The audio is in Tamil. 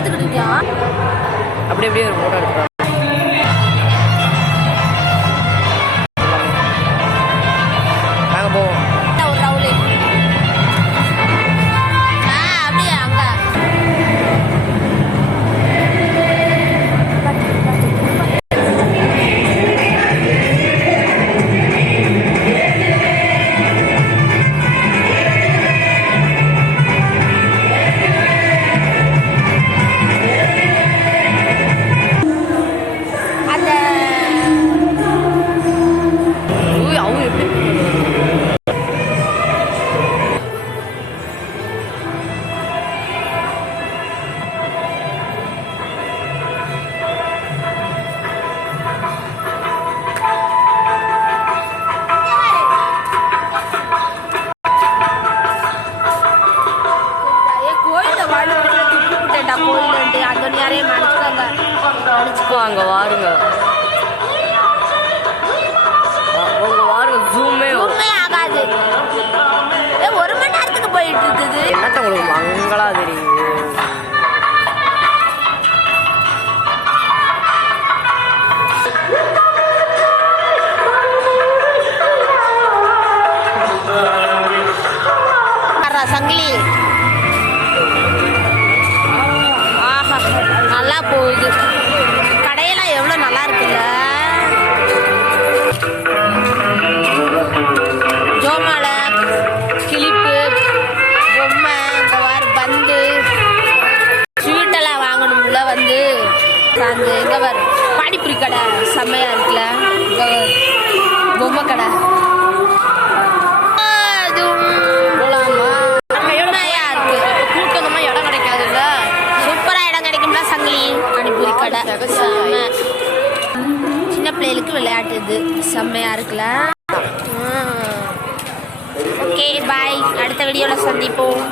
எடுத்துக்கிட்டு இருக்கியா? அப்படி அப்படியே ஒரு ஃபோட்டோ எடுக்கிறோம். நாங்கள் போவோம். ஒரு ரவுலு அப்படியே அங்க அங்கே வாருங்க, உங்க வாருங்க. ஜூமே ஆகாது. 1 மணி நேரத்துக்கு போயிட்டு இருக்குது. என்னத்த உங்களுக்கு மங்களா தெரியுது? சங்கிலி ஆஹா நல்லா போகுது. கடையெல்லாம் எவ்வளோ நல்லா இருக்குல்ல. ஜோமாலை, கிளிப்பு, பொம்மை, இந்த வார பந்து, ஸ்வீட்டெல்லாம் வாங்கணும்ல. வந்து அந்த எங்கே வரும் பாடிப்பூரி கடை செம்மையாக இருக்குல்ல. இங்கே பொம்மை கடை சின்ன பிள்ளைகளுக்கு விளையாட்டு இது செம்மையா இருக்குல்ல. ஓகே பாய், அடுத்த வீடியோல சந்திப்போம்.